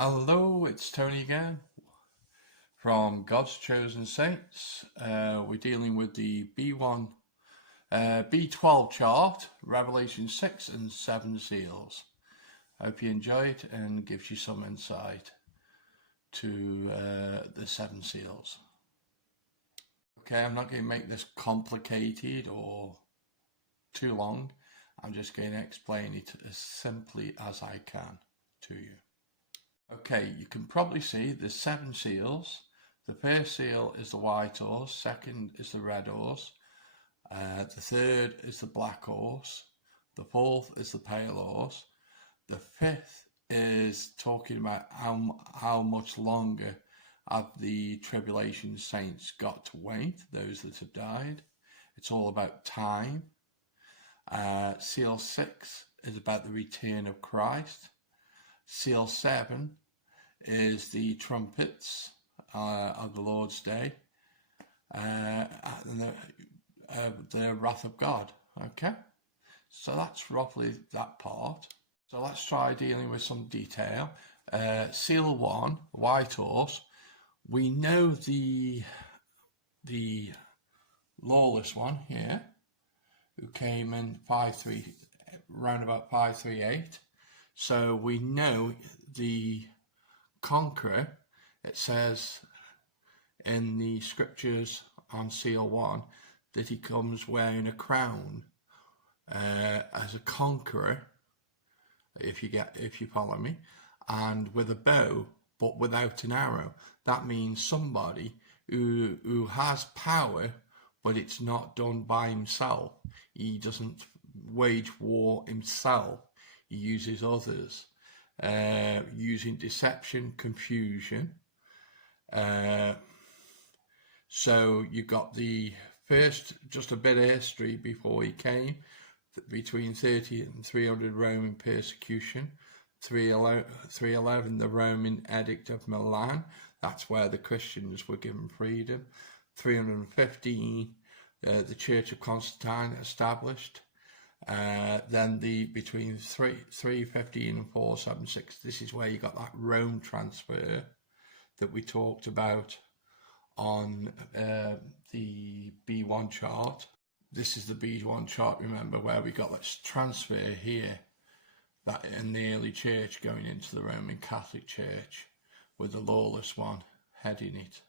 Hello, it's Tony again from God's Chosen Saints. We're dealing with the B12 chart, Revelation 6 and 7 seals. Hope you enjoy it and gives you some insight to the 7 seals. Okay, I'm not going to make this complicated or too long. I'm just going to explain it as simply as I can to you. Okay, you can probably see there's 7 seals. The first seal is the white horse, second is the red horse, the third is the black horse, the fourth is the pale horse, the fifth is talking about how much longer have the tribulation saints got to wait, those that have died. It's all about time. Seal 6 is about the return of Christ. Seal 7 is the trumpets of the Lord's day, and the wrath of God. Okay, so that's roughly that part. So let's try dealing with some detail. Seal 1, white horse. We know the lawless one here, who came in round about 538. So we know the conqueror. It says in the scriptures on seal 1 that he comes wearing a crown as a conqueror, if you follow me, and with a bow but without an arrow. That means somebody who has power, but it's not done by himself. He doesn't wage war himself. He uses others, using deception, confusion. So you got the first, just a bit of history before he came, between 30 and 300 Roman persecution, 311 the Roman Edict of Milan, that's where the Christians were given freedom, 315 the Church of Constantine established. Then between 315 and 476, this is where you got that Rome transfer that we talked about on the B1 chart. This is the B1 chart, remember, where we got this transfer here, that in the early church going into the Roman Catholic Church, with the lawless one heading it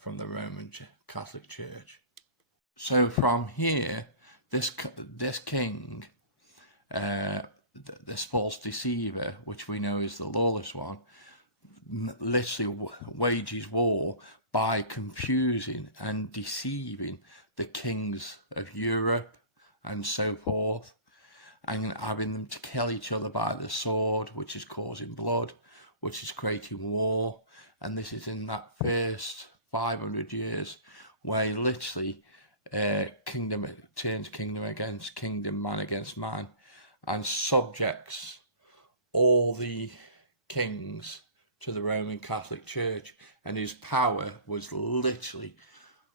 from the Roman Catholic Church. So from here, this king, this false deceiver, which we know is the lawless one, literally wages war by confusing and deceiving the kings of Europe and so forth, and having them to kill each other by the sword, which is causing blood, which is creating war. And this is in that first 500 years where he literally kingdom turns kingdom against kingdom, man against man, and subjects all the kings to the Roman Catholic Church, and his power was literally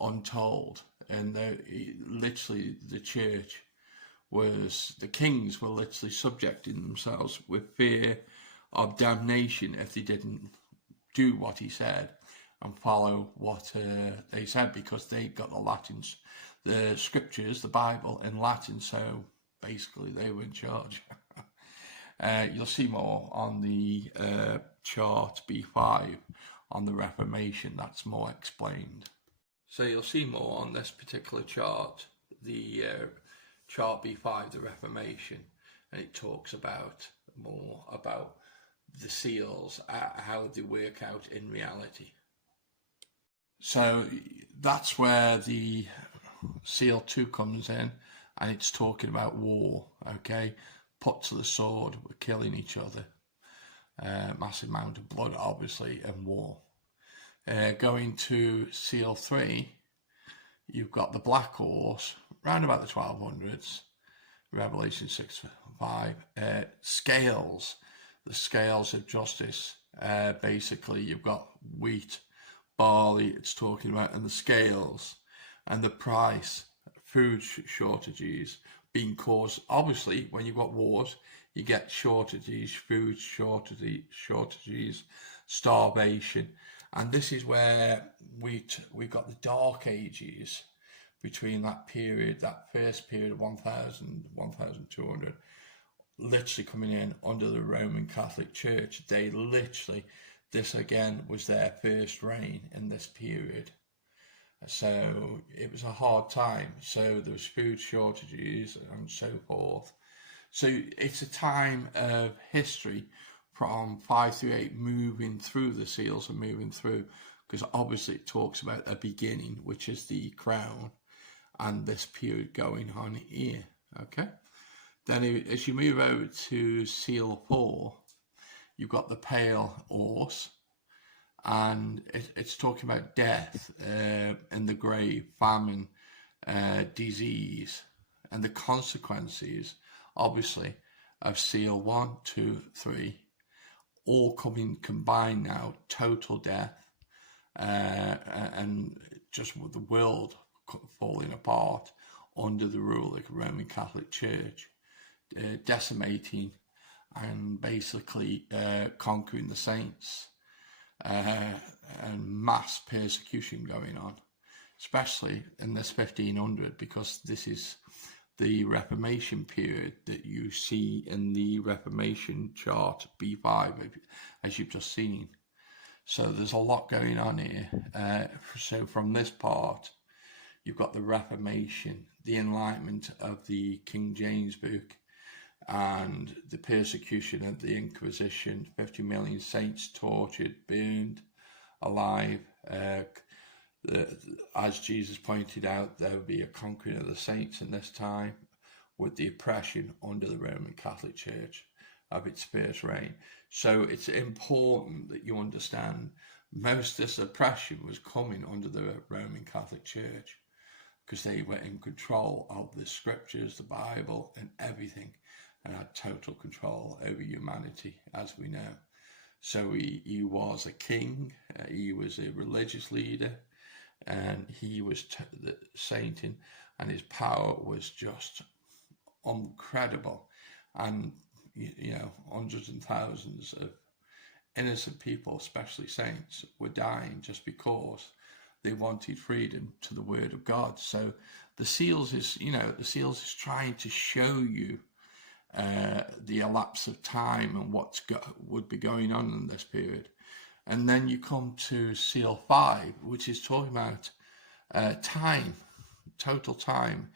untold. And literally the church was, the kings were literally subjecting themselves with fear of damnation if they didn't do what he said and follow what they said, because they got the scriptures, the Bible in Latin, so basically they were in charge. You'll see more on the chart B5 on the Reformation, that's more explained. So you'll see more on this particular chart, the chart B5, the Reformation, and it talks more about the seals, how they work out in reality. So that's where the seal 2 comes in, and it's talking about war, okay? Put to the sword, we're killing each other. Massive amount of blood, obviously, and war. Going to seal 3, you've got the black horse, round about the 1200s, Revelation 6:5, scales, the scales of justice. Basically, you've got wheat, barley, it's talking about, and the scales, and the price, food shortages being caused. Obviously, when you've got wars, you get shortages, food shortages, starvation. And this is where we got the Dark Ages between that period, that first period of 1000, 1200, literally coming in under the Roman Catholic Church. They literally, this again was their first reign in this period. So it was a hard time. So there was food shortages and so forth. So it's a time of history from 538 moving through the seals and moving through, because obviously it talks about a beginning, which is the crown, and this period going on here. Okay, then as you move over to seal 4, you've got the pale horse, and it's talking about death in the grave, famine, disease, and the consequences, obviously, of seal 1, 2, 3, all coming combined now, total death, and just with the world falling apart under the rule of the Roman Catholic Church, decimating and basically conquering the saints, and mass persecution going on, especially in this 1500, because this is the Reformation period that you see in the Reformation chart B5, as you've just seen. So there's a lot going on here. So from this part, you've got the Reformation, the Enlightenment of the King James Book, and the persecution of the Inquisition, 50 million saints tortured, burned alive. As Jesus pointed out, there will be a conquering of the saints in this time, with the oppression under the Roman Catholic Church of its first reign. So it's important that you understand most of this oppression was coming under the Roman Catholic Church, because they were in control of the scriptures, the Bible, and everything, and had total control over humanity, as we know. So he was a king, he was a religious leader, and he was the sainting, and his power was just incredible. And you know, hundreds and thousands of innocent people, especially saints, were dying just because they wanted freedom to the word of God. So the seals is, you know, the seals is trying to show you the elapse of time and would be going on in this period. And then you come to seal 5, which is talking about time, total time.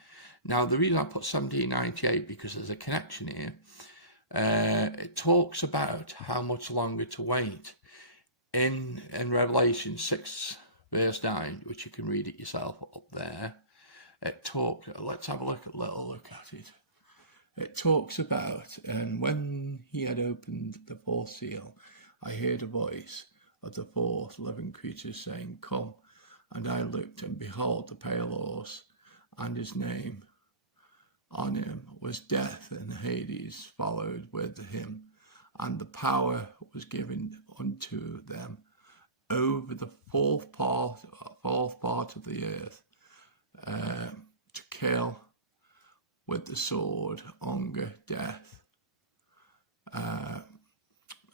Now, the reason I put 1798, because there's a connection here. It talks about how much longer to wait. In Revelation 6, verse 9, which you can read it yourself up there, it talks, let's have a little look at it. It talks about, and when he had opened the 4th seal, I heard a voice of the 4th living creature saying, Come. And I looked, and behold, the pale horse, and his name on him was Death, and Hades followed with him, and the power was given unto them over the fourth part of the earth, to kill with the sword, hunger, death,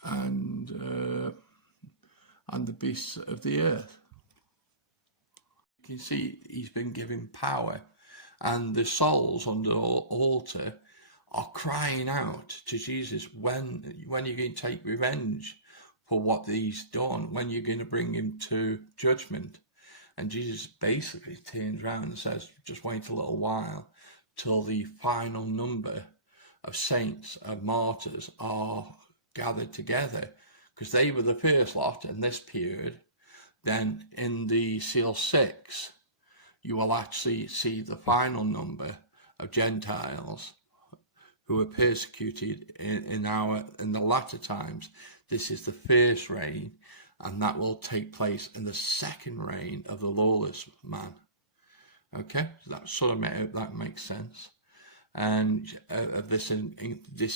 and the beasts of the earth. You can see he's been given power, and the souls on the altar are crying out to Jesus, when are you going to take revenge for what he's done? When you're going to bring him to judgment? And Jesus basically turns around and says, just wait a little while till the final number of saints, of martyrs, are gathered together, because they were the first lot in this period. Then in the seal 6, you will actually see the final number of Gentiles who were persecuted in the latter times. This is the first reign, and that will take place in the second reign of the lawless man. Okay, so that sort of that makes sense. And this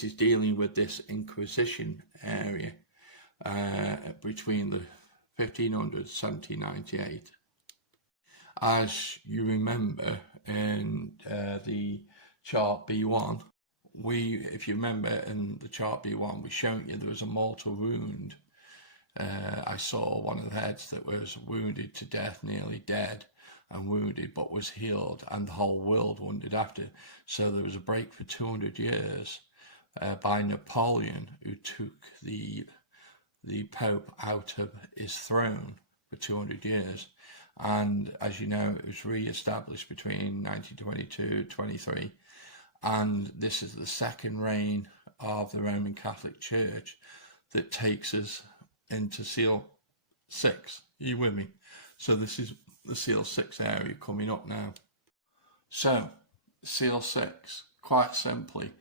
is dealing with this Inquisition area between the 1500s, 1798. As you remember in the chart B1, if you remember in the chart B1, we showed you there was a mortal wound. I saw one of the heads that was wounded to death, nearly dead, and wounded but was healed, and the whole world wounded after. So there was a break for 200 years by Napoleon, who took the Pope out of his throne for 200 years. And as you know, it was re-established between 1922-23. And this is the second reign of the Roman Catholic Church that takes us into Seal 6. Are you with me? So this is the Seal 6 area coming up now. So Seal 6, quite simply,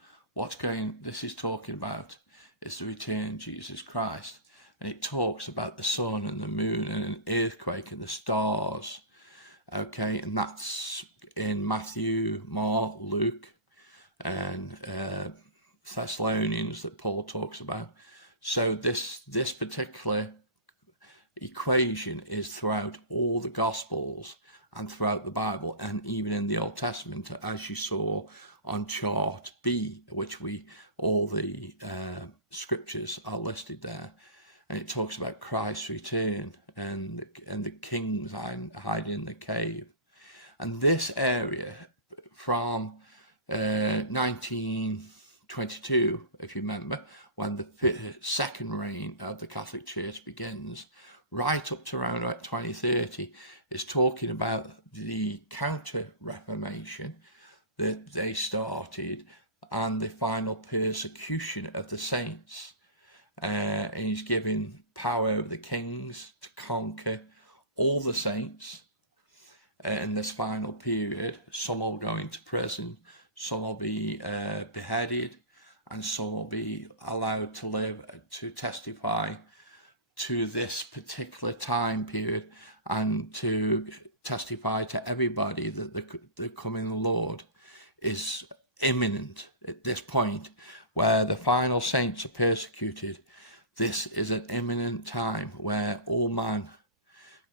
this is talking about is the return of Jesus Christ. And it talks about the sun and the moon and an earthquake and the stars. Okay, and that's in Matthew, Mark, Luke, and Thessalonians that Paul talks about. So this particular equation is throughout all the Gospels and throughout the Bible, and even in the Old Testament, as you saw on chart B, which all the scriptures are listed there. And it talks about Christ's return and the kings hiding in the cave. And this area from 1922, if you remember, when the second reign of the Catholic Church begins, right up to around about 2030, is talking about the Counter-Reformation that they started and the final persecution of the saints. And he's giving power over the kings to conquer all the saints in this final period. Some will go into prison, some will be beheaded, and some will be allowed to live to testify to this particular time period and to testify to everybody that the coming of the Lord is imminent at this point, where the final saints are persecuted. This is an imminent time where all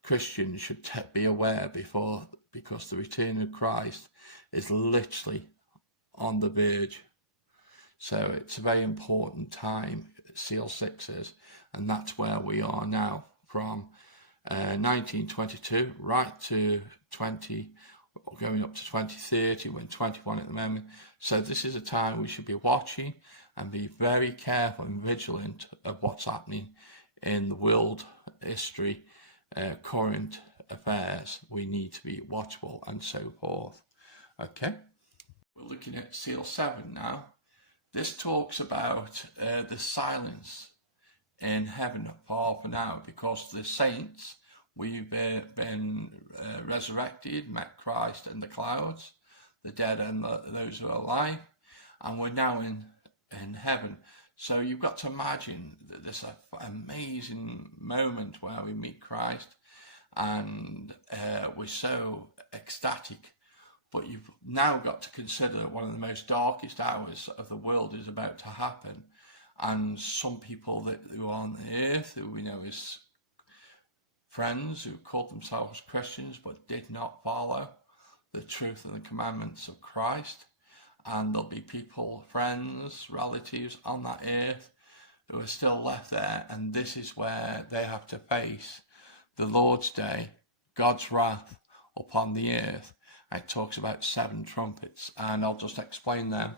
Christians should be aware because the return of Christ is literally on the verge. So it's a very important time, Seal 6 is, and that's where we are now from 1922 right to 20, going up to 2030, we're in 21 at the moment. So this is a time we should be watching and be very careful and vigilant of what's happening in the world history, current affairs. We need to be watchful and so forth. Okay, we're looking at Seal 7 now. This talks about the silence in heaven for half an hour, because the saints, we've been resurrected, met Christ in the clouds, the dead and those who are alive, and we're now in heaven. So you've got to imagine that this amazing moment where we meet Christ, and we're so ecstatic. But you've now got to consider one of the most darkest hours of the world is about to happen, and some people who are on the earth, who we know is friends who called themselves Christians but did not follow the truth and the commandments of Christ. And there'll be people, friends, relatives on that earth who are still left there, and this is where they have to face the Lord's day, God's wrath upon the earth. It talks about 7 trumpets, and I'll just explain them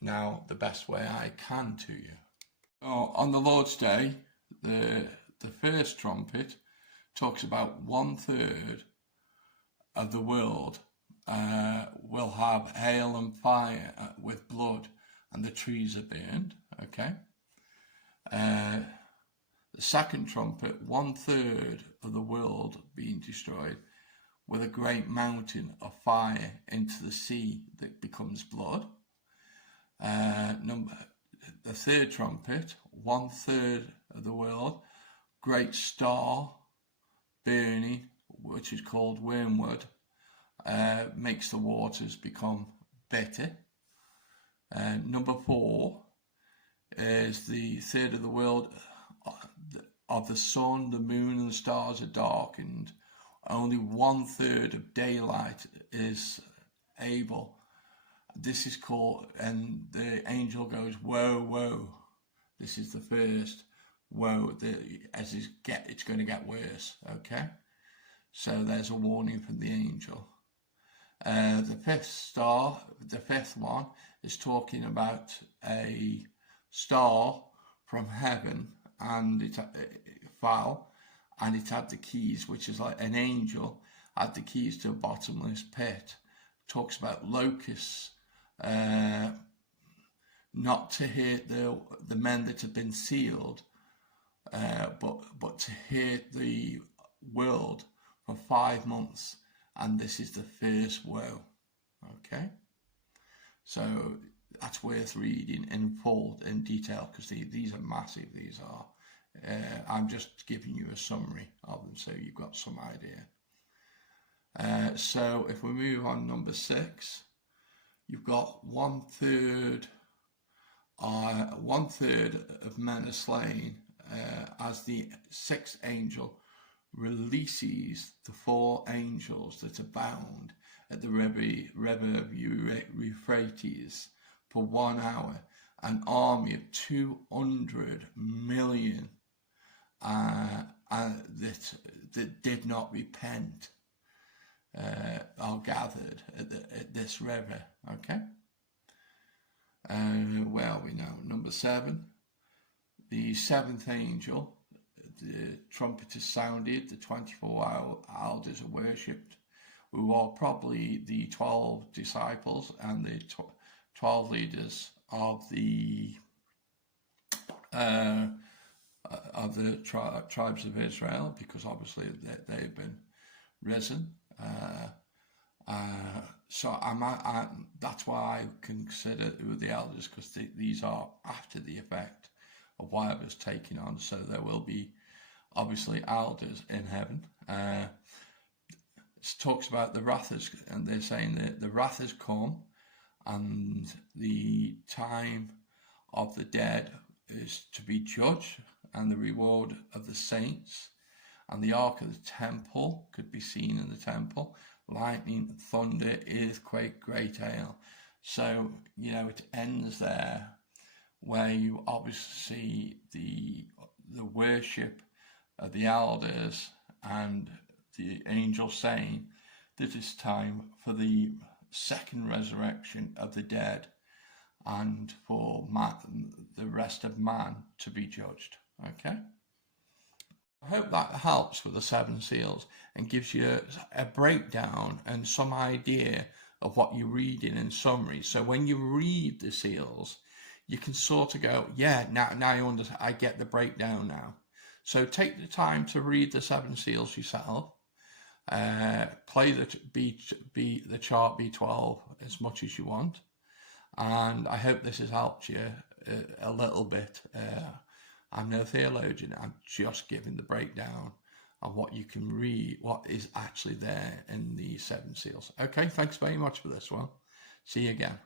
now the best way I can to you. So on the Lord's day, the first trumpet talks about 1/3 of the world will have hail and fire with blood, and the trees are burned. Okay. The second trumpet, 1/3 of the world being destroyed, with a great mountain of fire into the sea that becomes blood. The third trumpet, 1/3 of the world, great star burning, which is called wormwood, makes the waters become bitter. Number 4 is the third of the world of the sun, the moon and the stars are darkened. Only 1/3 of daylight is able this is called, and the angel goes, woe, woe. This is the first woe, as it's going to get worse, okay? So there's a warning from the angel. The fifth one is talking about a star from heaven, and it fell, and it had the keys, which is like an angel had the keys to a bottomless pit. Talks about locusts, not to hit the men that have been sealed, but to hit the world for 5 months, and this is the first woe. Okay, so that's worth reading in full, in detail, because these are massive. These are. I'm just giving you a summary of them, so you've got some idea. So if we move on, number 6, you've got one third of men are slain as the 6th angel releases the 4 angels that are bound at the river of Euphrates for 1 hour, an army of 200 million that did not repent are gathered at this river. Okay. Well, we know number 7, the 7th angel, the trumpet is sounded, the 24 elders are worshipped, who are probably the 12 disciples and the 12 leaders of the tribes of Israel, because obviously they've been risen. So that's why I consider the elders, because these are after the effect of what I was taking on. So there will be obviously elders in heaven. It talks about the wrath and they're saying that the wrath has come, and the time of the dead is to be judged, and the reward of the saints. And the ark of the temple could be seen in the temple. Lightning, thunder, earthquake, great hail. So, it ends there, where you obviously see the worship of the elders and the angel saying that it's time for the second resurrection of the dead, and for the rest of man to be judged. Okay? I hope that helps with the 7 seals and gives you a breakdown and some idea of what you're reading in summary. So when you read the seals, you can sort of go, yeah, now I get the breakdown now. So take the time to read the 7 seals yourself. Play the chart B12 as much as you want, and I hope this has helped you a little bit. I'm no theologian. I'm just giving the breakdown of what you can read, what is actually there in the 7 seals. Okay, thanks very much for this one. See you again.